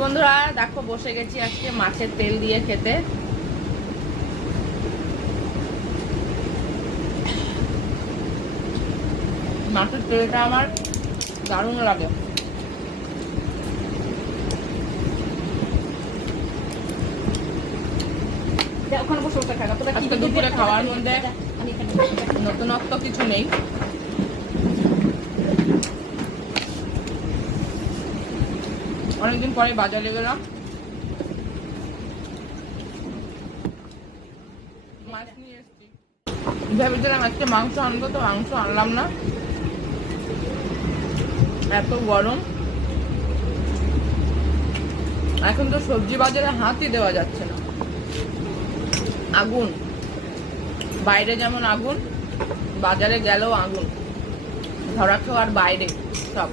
বন্ধুরা দেখো বসে গেছি আজকে মাছের তেল দিয়ে খেতে। মাছের তেলটা আমার দারুণ লাগে। আজকে দুপুরে খাওয়ার মধ্যে নতুনত্ব কিছু নেই। অনেকদিন পরে বাজারে গেলাম, মাছ নিয়ে এসেছি। ভেবেছিলাম আজকে মাংস আনবো, তো মাংস আনলাম না, এত গরম। এখন তো সবজি বাজারে হাতই দেওয়া যাচ্ছে না, আগুন। বাইরে যেমন আগুন, বাজারে গেলেও আগুন, ধরা খাওয়ার বাইরে সব।